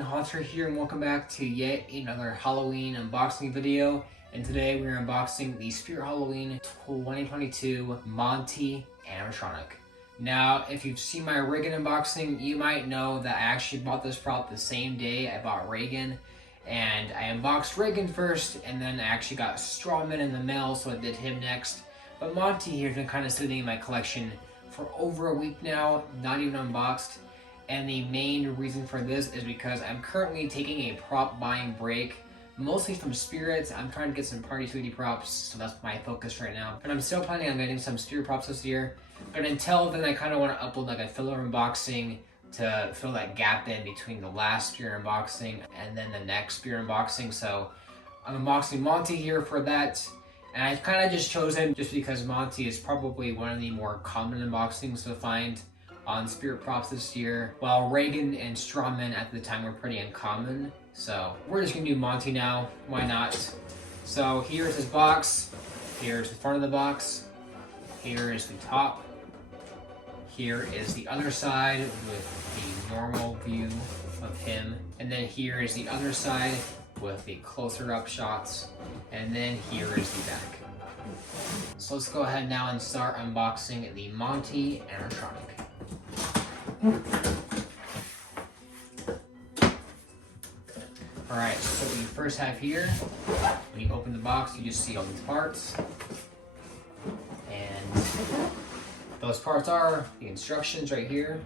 Hunter here, and welcome back to yet another Halloween unboxing video. And today we're unboxing the Sprit Halloween 2022 Monty Animatronic. Now, if you've seen my Reagan unboxing, you might know that I actually bought this prop the same day I bought Reagan. And I unboxed Reagan first, and then I actually got Strawman in the mail, so I did him next. But Monty here has been kind of sitting in my collection for over a week now, not even unboxed. And the main reason for this is because I'm currently taking a prop buying break, mostly from Spirits. I'm trying to get some Party 3D props, so that's my focus right now. And I'm still planning on getting some Spirit props this year. But until then, I kind of want to upload like a filler unboxing to fill that gap in between the last Spirit unboxing and then the next Spirit unboxing. So I'm unboxing Monty here for that. And I've kind of just chosen just because Monty is probably one of the more common unboxings to find on Spirit props this year, while Reagan and Strawman at the time were pretty uncommon. So we're just gonna do Monty now, why not? So here's his box, here's the front of the box, here is the top, here is the other side with the normal view of him, and then here is the other side with the closer up shots, and then here is the back. So let's go ahead now and start unboxing the Monty Animatronic. Alright, so what you first have here, when you open the box, you just see all these parts. And those parts are the instructions right here.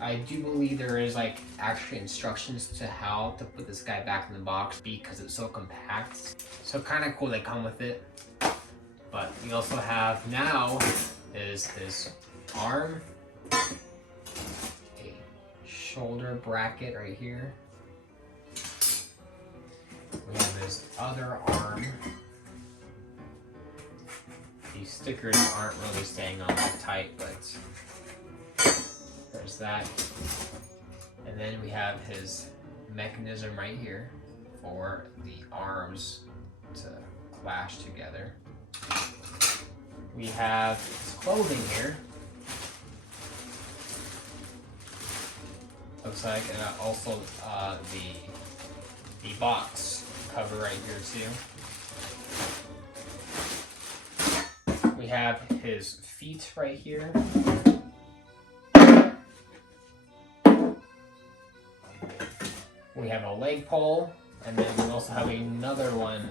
I do believe there is like actually instructions to how to put this guy back in the box because it's so compact. So kind of cool they come with it. But we also have now is his arm, a shoulder bracket right here. We have his other arm. These stickers aren't really staying on that tight, but there's that. And then we have his mechanism right here for the arms to clash together. We have his clothing here. Looks like, and also the box cover right here too. We have his feet right here. We have a leg pole, and then we also have another one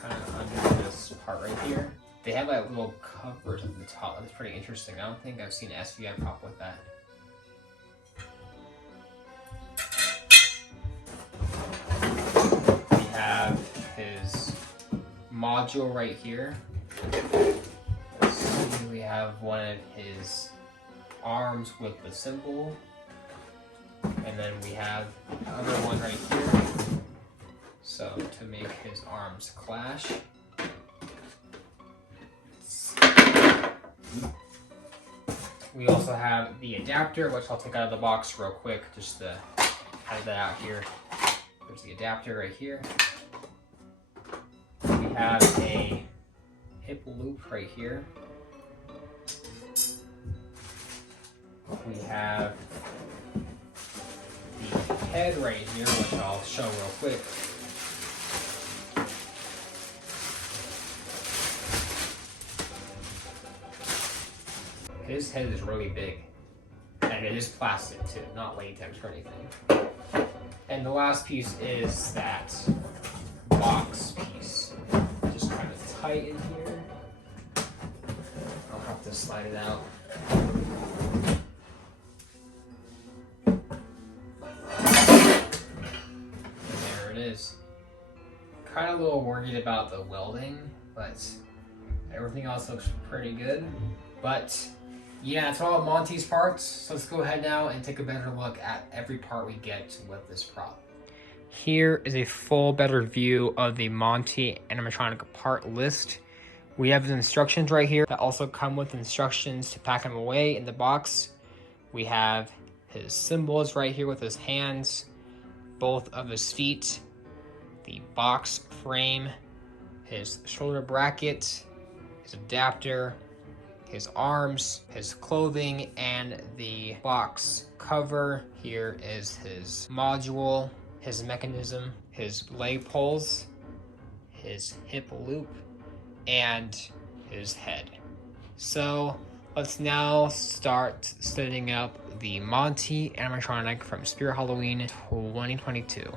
kind of under this part right here. They have like little covers at the top. That's pretty interesting. I don't think I've seen an SVI prop with that. We have his module right here. So we have one of his arms with the symbol. And then we have the other one right here. So to make his arms clash. We also have the adapter, which I'll take out of the box real quick just to have that out here. There's the adapter right here. We have a hip loop right here. We have the head right here, which I'll show real quick. His head is really big, and it is plastic too, not latex or anything. And the last piece is that box piece, just kind of tight in here. I'll have to slide it out. And there it is. Kind of a little worried about the welding, but everything else looks pretty good. But yeah, that's all of Monty's parts. So let's go ahead now and take a better look at every part we get with this prop. Here is a full better view of the Monty Animatronic part list. We have the instructions right here that also come with instructions to pack him away in the box. We have his symbols right here with his hands, both of his feet, the box frame, his shoulder bracket, his adapter, his arms, his clothing, and the box cover. Here is his module, his mechanism, his leg pulls, his hip loop, and his head. So let's now start setting up the Monty Animatronic from Spirit Halloween 2022.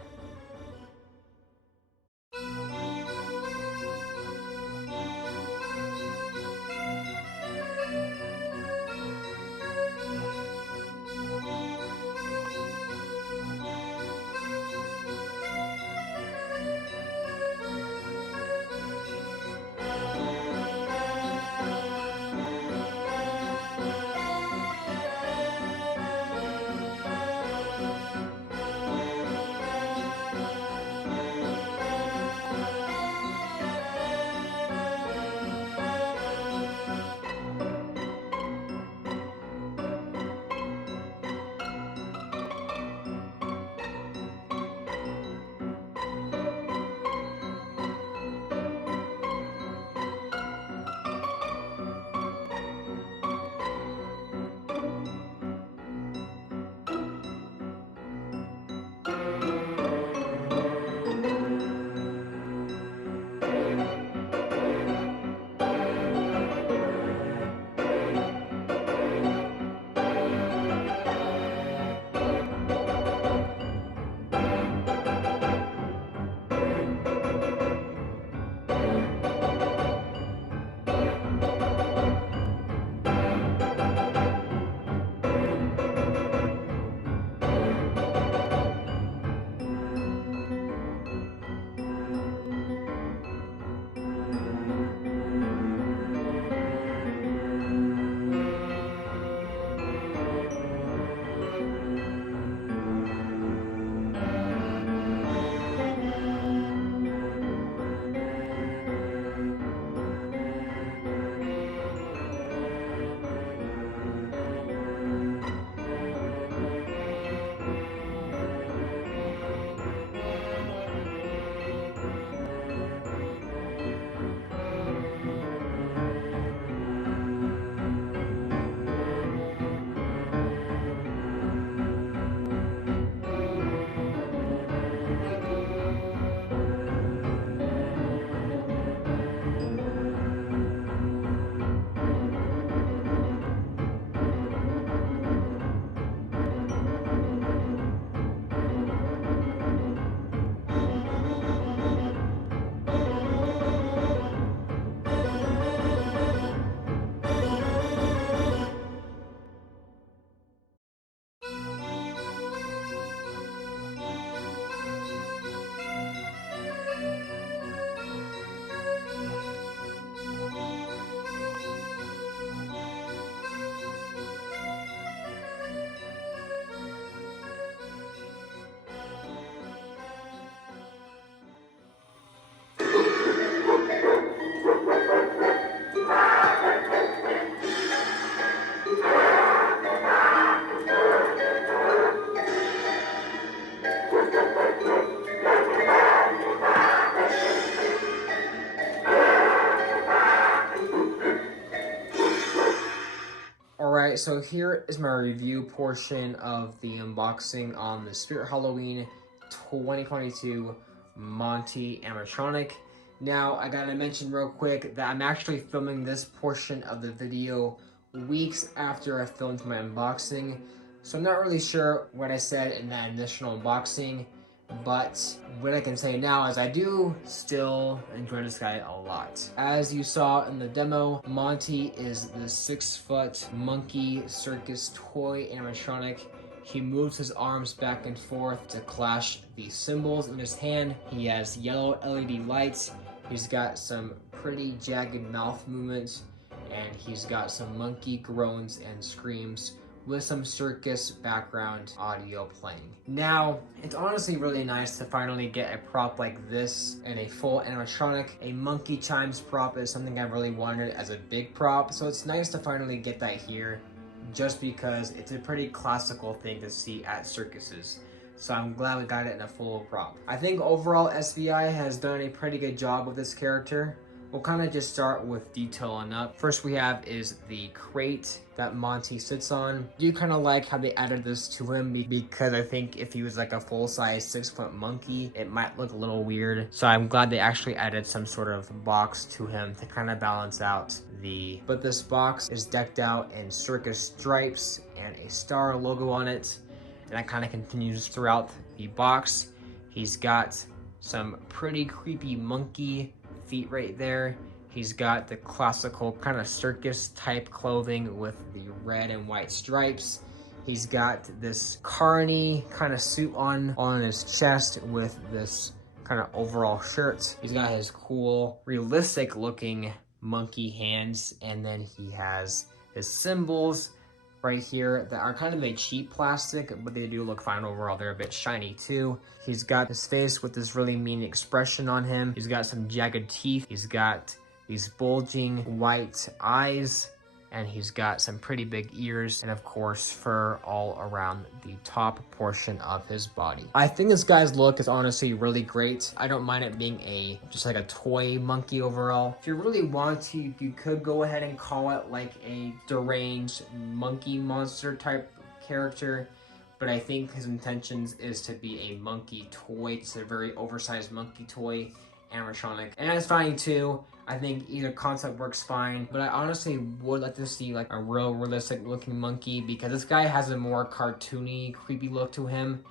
Alright, so here is my review portion of the unboxing on the Spirit Halloween 2022 Monty Animatronic. Now, I gotta mention real quick that I'm actually filming this portion of the video weeks after I filmed my unboxing, so I'm not really sure what I said in that initial unboxing, but what I can say now is I do still enjoy this guy a lot. As you saw in the demo, Monty is the 6-foot monkey circus toy animatronic. He moves his arms back and forth to clash the cymbals in his hand. He has yellow LED lights. He's got some pretty jagged mouth movements, and he's got some monkey groans and screams with some circus background audio playing. Now, it's honestly really nice to finally get a prop like this and a full animatronic. A monkey chimes prop is something I really wanted as a big prop, so it's nice to finally get that here, just because it's a pretty classical thing to see at circuses. So I'm glad we got it in a full prop. I think overall SVI has done a pretty good job with this character. We'll kind of just start with detailing up. First we have is the crate that Monty sits on. I do kind of like how they added this to him because I think if he was like a full-size 6-foot monkey, it might look a little weird. So I'm glad they actually added some sort of box to him to kind of balance out but this box is decked out in circus stripes and a star logo on it. And that kind of continues throughout the box. He's got some pretty creepy monkey feet right there. He's got the classical kind of circus type clothing with the red and white stripes. He's got this Carnie kind of suit on his chest with this kind of overall shirt. He's got his cool, realistic looking monkey hands, and then he has his symbols right here that are kind of a cheap plastic, but they do look fine overall. They're a bit shiny too. He's got his face with this really mean expression on him. He's got some jagged teeth. He's got these bulging white eyes, and he's got some pretty big ears, and of course fur all around the top portion of his body. I think this guy's look is honestly really great. I don't mind it being just like a toy monkey overall. If you really want to, you could go ahead and call it like a deranged monkey monster type character, but I think his intentions is to be a monkey toy. It's a very oversized monkey toy animatronic, and that's fine too. I think either concept works fine, but I honestly would like to see like a real realistic looking monkey, because this guy has a more cartoony, creepy look to him.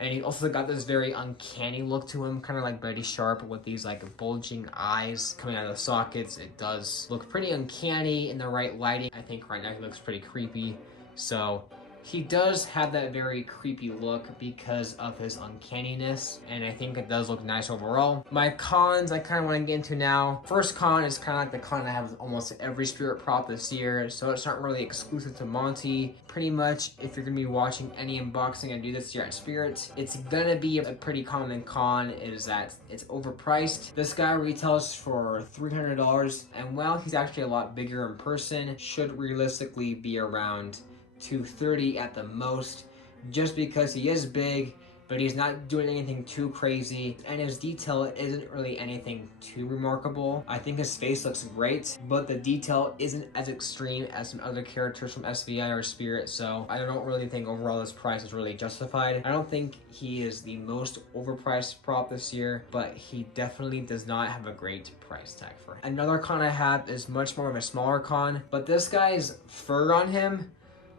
And he also got this very uncanny look to him, kind of like Betty Sharp with these like bulging eyes coming out of the sockets. It does look pretty uncanny in the right lighting. I think right now he looks pretty creepy. So he does have that very creepy look because of his uncanniness, and I think it does look nice overall. My cons I kind of want to get into now. First con is kind of like the con I have with almost every spirit prop this year, so it's not really exclusive to Monty. Pretty much, if you're going to be watching any unboxing I do this year at Spirit, it's going to be a pretty common con is that it's overpriced. This guy retails for $300, and while he's actually a lot bigger in person, should realistically be around $230 at the most, just because he is big, but he's not doing anything too crazy, and his detail isn't really anything too remarkable. I think his face looks great, but the detail isn't as extreme as some other characters from SVI or Spirit, so I don't really think overall this price is really justified. I don't think he is the most overpriced prop this year, but he definitely does not have a great price tag for him. Another con I have is much more of a smaller con, but this guy's fur on him,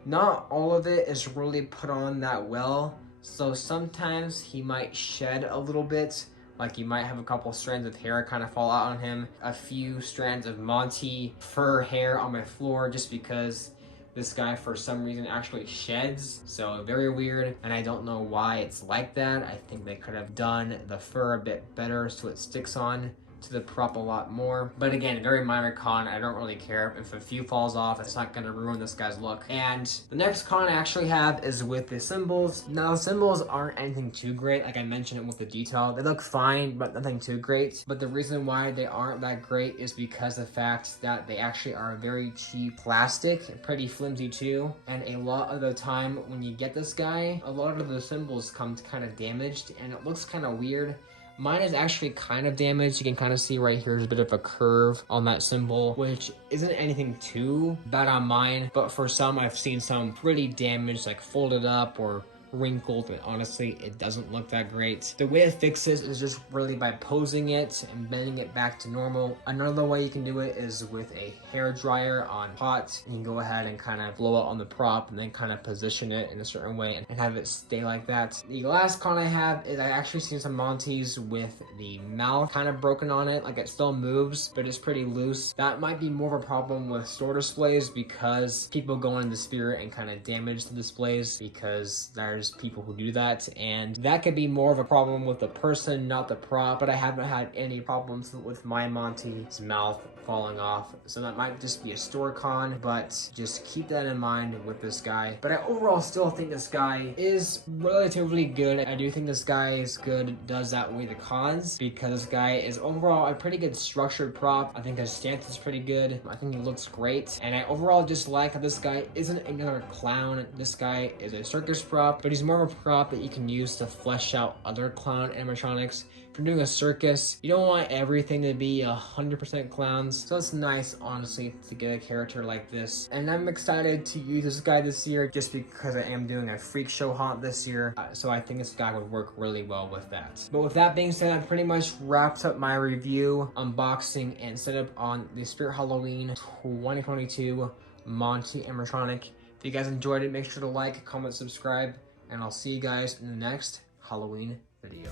not all of it is really put on that well, so sometimes he might shed a little bit, like you might have a couple strands of hair kind of fall out on him, a few strands of Monty fur hair on my floor, just because this guy for some reason actually sheds, so very weird, and I don't know why it's like that. I think they could have done the fur a bit better so it sticks on to the prop a lot more, but again, very minor con. I don't really care if a few falls off. It's not going to ruin this guy's look. And the next con I actually have is with the symbols. Now, the symbols aren't anything too great. Like I mentioned it with the detail, they look fine, but nothing too great. But the reason why they aren't that great is because of the fact that they actually are very cheap plastic, pretty flimsy too, and a lot of the time when you get this guy, a lot of the symbols come kind of damaged, and it looks kind of weird. Mine is actually kind of damaged. You can kind of see right here, there's a bit of a curve on that symbol, which isn't anything too bad on mine, but for some, I've seen some pretty damaged, like folded up or wrinkled, and honestly it doesn't look that great. The way to fix this is just really by posing it and bending it back to normal. Another way you can do it is with a hair dryer on hot. You can go ahead and kind of blow it on the prop and then kind of position it in a certain way and have it stay like that. The last con I have is I actually seen some Montys with the mouth kind of broken on it, like it still moves but it's pretty loose. That might be more of a problem with store displays, because people go into Spirit and kind of damage the displays, because there's people who do that, and that could be more of a problem with the person, not the prop. But I haven't had any problems with my Monty's mouth falling off, so that might just be a store con, but just keep that in mind with this guy. But I overall still think this guy is relatively good. I do think this guy is good, does outweigh the cons, because this guy is overall a pretty good structured prop. I think his stance is pretty good. I think he looks great, and I overall just like how this guy isn't another clown. This guy is a circus prop, but he's more of a prop that you can use to flesh out other clown animatronics. If you're doing a circus, you don't want everything to be 100% clowns, so it's nice, honestly, to get a character like this. And I'm excited to use this guy this year just because I am doing a freak show haunt this year, so I think this guy would work really well with that. But with that being said, that pretty much wraps up my review, unboxing, and setup on the Sprit Halloween 2022 Monty Animatronic. If you guys enjoyed it, make sure to like, comment, subscribe, and I'll see you guys in the next Halloween video.